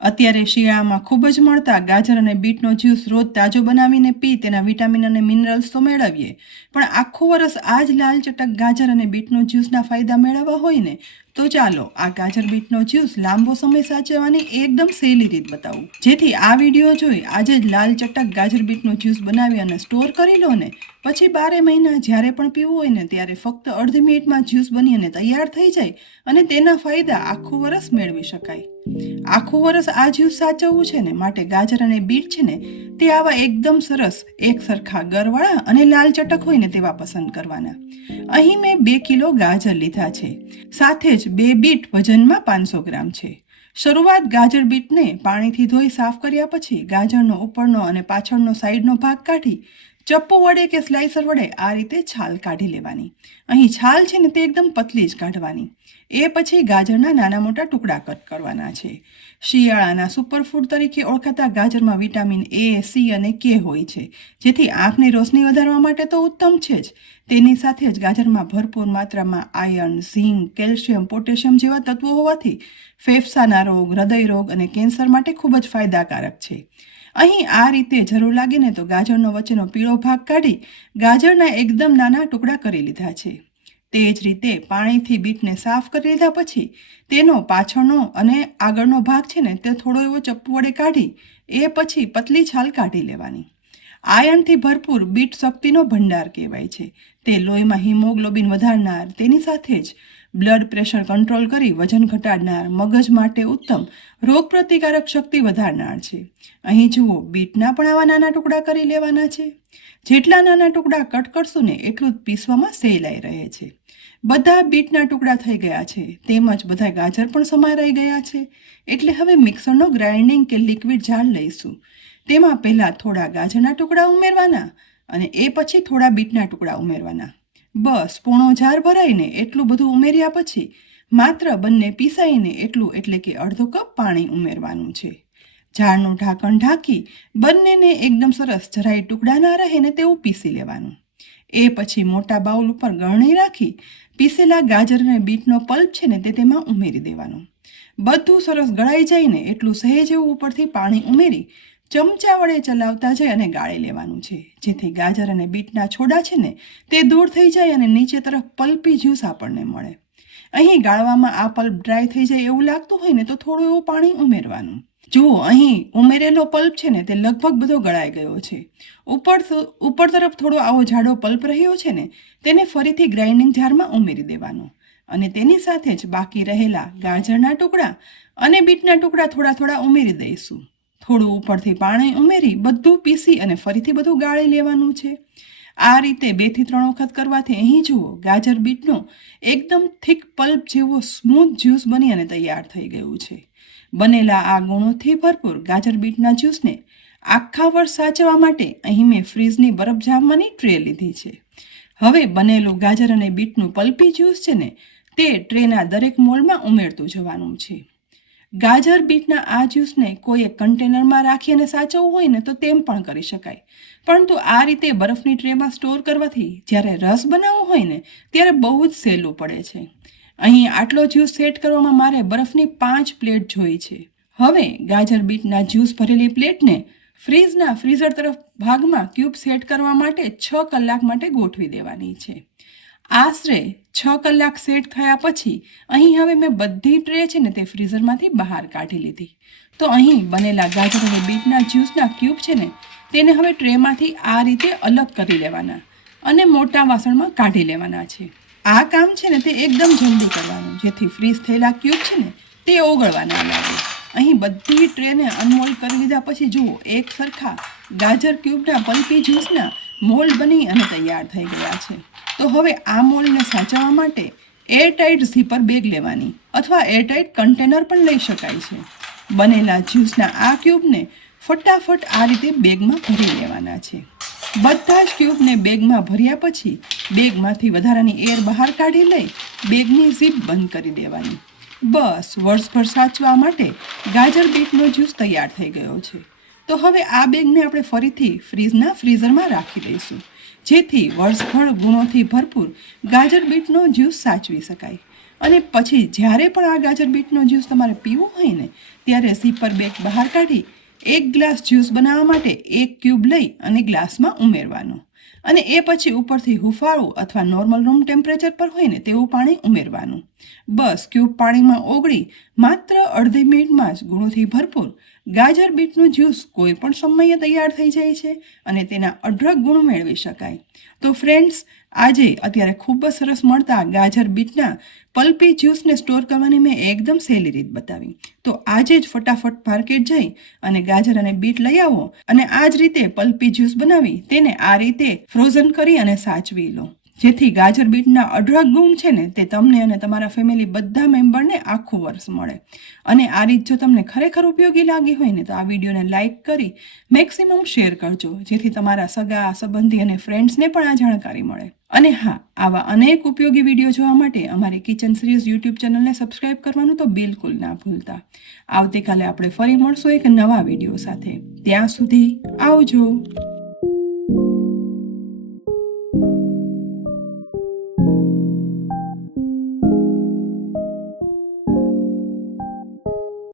અત્યારે શિયાળામાં ખૂબ જ મળતા ગાજર અને બીટનો જ્યુસ રોજ તાજો બનાવીને પી તેના વિટામિન અને મિનરલ્સ તો મેળવીએ, પણ આખું વરસ આ જ લાલ ચટક ગાજર અને બીટનો જ્યુસના ફાયદા મેળવવા હોય ને તો ચાલો આ ગાજર બીટનો જ્યુસ લાંબો સમય સાચવવાની એકદમ સહેલી રીત બતાવું, જેથી આ વિડીયો જોઈ આજે જ લાલ ચટક ગાજર બીટનો જ્યુસ બનાવી અને સ્ટોર કરી લો ને પછી 12 મહિના જ્યારે પણ પીવું હોય ને ત્યારે ફક્ત અડધી મિનિટમાં જ્યુસ બની અને તૈયાર થઈ જાય અને તેના ફાયદા આખું વરસ મેળવી શકાય. આખું વરસ આ જ્યુસ સાચવવું છે ને માટે ગાજર અને બીટ છે ને તે આવા એકદમ સરસ એક સરખા ગરવાળા અને લાલ ચટક હોય ને તેવા પસંદ કરવાના. અહીં મેં 2 કિલો ગાજર લીધા છે, સાથે જ 2 બીટ વજનમાં 500 ગ્રામ છે. શરૂઆત ગાજર બીટને પાણીથી ધોઈ સાફ કર્યા પછી ગાજરનો ઉપરનો અને પાછળનો સાઈડનો ભાગ કાઢી ચપ્પુ વડે કે સ્લાઇસર વડે આ રીતે છાલ કાઢી લેવાની. અહીં છાલ છે ને તે એકદમ પતલી જ કાઢવાની. એ પછી ગાજરના નાના મોટા ટુકડા કટ કરવાના છે. શિયાળાના સુપરફૂડ તરીકે ઓળખાતા ગાજરમાં વિટામિન એ, સી અને કે હોય છે, જેથી આંખની રોશની વધારવા માટે તો ઉત્તમ છે જ. તેની સાથે જ ગાજરમાં ભરપૂર માત્રામાં આયર્ન, ઝીંક, કેલ્શિયમ, પોટેશિયમ જેવા તત્વો હોવાથી ફેફસાના રોગ, હૃદય રોગ અને કેન્સર માટે ખૂબ જ ફાયદાકારક છે. અહીં આ રીતે જરૂર લાગે ને તો ગાજરનો વચ્ચેનો પીળો ભાગ કાઢી ગાજરના એકદમ નાના ટુકડા કરી લીધા છે. તે જ રીતે પાણીથી બીટને સાફ કરી લીધા પછી તેનો પાછળનો અને આગળનો ભાગ છે ને તે થોડો એવો ચપ્પુ વડે કાઢી એ પછી પતલી છાલ કાઢી લેવાની. આયર્નથી ભરપૂર બીટ શક્તિનો ભંડાર કહેવાય છે. તે લોહીમાં હિમોગ્લોબિન વધારનાર, તેની સાથે જ બ્લડ પ્રેશર કંટ્રોલ કરી વજન ઘટાડનાર, મગજ માટે ઉત્તમ, રોગપ્રતિકારક શક્તિ વધારનાર છે. અહીં જુઓ, બીટના પણ આવા નાના ટુકડા કરી લેવાના છે. જેટલા નાના ટુકડા કટ કરશું ને એટલું જ પીસવામાં સહેલાઈ રહે છે. બધા બીટના ટુકડા થઈ ગયા છે, તેમજ બધા ગાજર પણ સમારાઈ ગયા છે. એટલે હવે મિક્સરનો ગ્રાઇન્ડિંગ કે લિક્વિડ જાર લઈશું. તેમાં પહેલાં થોડા ગાજરના ટુકડા ઉમેરવાના અને એ પછી થોડા બીટના ટુકડા ઉમેરવાના. બસ પોણો જાર ભરાઈને એટલું બધું ઉમેર્યા પછી માત્ર બંને પીસાઈને એટલું એટલે કે અડધો કપ પાણી ઉમેરવાનું છે. જારનું ઢાંકણ ઢાંકી બંનેને એકદમ સરસ જરાય ટુકડા ના રહે ને તેવું પીસી લેવાનું. એ પછી મોટા બાઉલ ઉપર ગળણી રાખી પીસેલા ગાજર અને બીટનો પલ્પ છે ને તે તેમાં ઉમેરી દેવાનું. બધું સરસ ગળાઈ જાય ને એટલું સહેજ એવું ઉપરથી પાણી ઉમેરી ચમચા વડે ચલાવતા જાય અને ગાળી લેવાનું છે, જેથી ગાજર અને બીટના છોડા છે ને તે દૂર થઈ જાય અને નીચે તરફ પલ્પી જ્યુસ આપણને મળે. અહીં ગાળવામાં આ પલ્પ ડ્રાય થઈ જાય એવું લાગતું હોય ને તો થોડું એવું પાણી ઉમેરવાનું. જુઓ, અહીં ઉમેરેલો પલ્પ છે ને તે લગભગ બધો ગળાઈ ગયો છે. ઉપર તરફ થોડો આવો જાડો પલ્પ રહ્યો છે ને તેને ફરીથી ગ્રાઇન્ડિંગ જારમાં ઉમેરી દેવાનો અને તેની સાથે જ બાકી રહેલા ગાજરના ટુકડા અને બીટના ટુકડા થોડા થોડા ઉમેરી દઈશું. થોડું ઉપરથી પાણી ઉમેરી બધું પીસી અને ફરીથી બધું ગાળી લેવાનું છે. આ રીતે 2 થી 3 વખત કરવાથી અહીં જુઓ, ગાજર બીટનો એકદમ થીક પલ્પ જેવો સ્મૂથ જ્યુસ બની અને તૈયાર થઈ ગયું છે. બનેલા આ ગુણોથી ભરપૂર ગાજર બીટના જ્યુસને આખા વર્ષ સાચવવા માટે અહીં મેં ફ્રીઝની બરફ જામવાની ટ્રે લીધી છે. હવે બનેલું ગાજર અને બીટનું પલ્પી જ્યુસ છે ને તે ટ્રેના દરેક મોલ્ડમાં ઉમેરતું જવાનું છે. ગાજર બીટના આ જ્યુસને કોઈ એક કન્ટેનરમાં રાખી અને સાચવવું હોય ને તો તેમ પણ કરી શકાય, પરંતુ આ રીતે બરફની ટ્રેમાં સ્ટોર કરવાથી જ્યારે રસ બનાવવો હોય ને ત્યારે બહુ જ સહેલું પડે છે. અહીં આટલો જ્યુસ સેટ કરવામાં મારે બરફની 5 પ્લેટ જોઈ છે. હવે ગાજર બીટના જ્યુસ ભરેલી પ્લેટને ફ્રીઝના ફ્રીઝર તરફ ભાગમાં ક્યુબ સેટ કરવા માટે 6 કલાક માટે ગોઠવી દેવાની છે. આશરે 6 કલાક સેટ થયા પછી અહીં હવે મેં બધી ટ્રે છે ને તે ફ્રીઝરમાંથી બહાર કાઢી લીધી. તો અહીં બનેલા ગાજર અને બીટના જ્યુસના ક્યુબ છે ને તેને હવે ટ્રેમાંથી આ રીતે અલગ કરી લેવાના અને મોટા વાસણમાં કાઢી લેવાના છે. આ કામ છે ને તે એકદમ જલ્દી કરવાનું, જેથી ફ્રીઝ થયેલા ક્યુબ છે ને તે ઓગળવા ના લાગે. અહીં બધી ટ્રેને અનમોલ્ડ કરી લીધા પછી જુઓ, એક સરખા ગાજર ક્યુબના પલ્પી જ્યુસના મોલ્ડ બની અને તૈયાર થઈ ગયા છે. તો હવે આ મોલ્ડને સાચવવા માટે એરટાઇટ ઝીપર બેગ લેવાની અથવા એરટાઇટ કન્ટેનર પણ લઈ શકાય છે. બનેલા જ્યુસના આ ક્યુબને ફટાફટ આ રીતે બેગમાં ભરી લેવાના છે. બધા જ ક્યુબને બેગમાં ભર્યા પછી બેગમાંથી વધારાની એર બહાર કાઢી લઈ બેગની ઝીપ બંધ કરી દેવાની. બસ વર્ષભર સાચવા માટે ગાજર બીટનો જ્યુસ તૈયાર થઈ ગયો છે. તો હવે આ બેગને આપણે ફરીથી ફ્રીઝના ફ્રીઝરમાં રાખી દઈશું, જેથી વર્ષભર ગુણોથી ભરપૂર ગાજર બીટનો જ્યુસ સાચવી શકાય. અને પછી જ્યારે પણ આ ગાજર બીટનો જ્યુસ તમારે પીવો હોય ને ત્યારે ઝીપર બેગ બહાર કાઢી 1 ગ્લાસ જ્યુસ બનાવવા માટે 1 ક્યુબ લઈ અને ગ્લાસમાં ઉમેરવાનો અને એ પછી ઉપરથી હુંફાળું અથવા નોર્મલ રૂમ ટેમ્પરેચર પર હોય ને તેવું પાણી ઉમેરવાનું. બસ ક્યુબ પાણીમાં ઓગળી માત્ર અડધી મિનિટમાં જ ગુણોથી ભરપૂર ગાજર બીટનું જ્યુસ કોઈ પણ સમયે તૈયાર થઈ જાય છે અને તેના અઢળક ગુણ મેળવી શકાય. તો ફ્રેન્ડ્સ, આજે અત્યારે ખૂબ જ સરસ મળતા ગાજર બીટના પલ્પી જ્યુસને સ્ટોર કરવાની મેં એકદમ સહેલી રીત બતાવી. તો આજે જ ફટાફટ માર્કેટ જઈ અને ગાજર અને બીટ લઈ આવો અને આ જ રીતે પલ્પી જ્યુસ બનાવી તેને આ રીતે ફ્રોઝન કરી અને સાચવી લો, જેથી ગાજર બીટના અઢળક ગુણ છે ને તે તમને અને તમારા ફેમિલી બધા મેમ્બરને આખું વર્ષ મળે. અને આ રીત જો તમને ખરેખર ઉપયોગી લાગી હોય ને તો આ વિડીયોને લાઇક કરી મેક્સિમમ શેર કરજો, જેથી તમારા સગા સંબંધી અને ફ્રેન્ડ્સને પણ આ જાણકારી મળે. અને હા, આવા અનેક ઉપયોગી વિડીયો જોવા માટે અમારી કિચન સિરીઝ યુટ્યુબ ચેનલને સબસ્ક્રાઇબ કરવાનું તો બિલકુલ ના ભૂલતા. આવતીકાલે આપણે ફરી મળશું એક નવા વિડીયો સાથે. ત્યાં સુધી આવજો.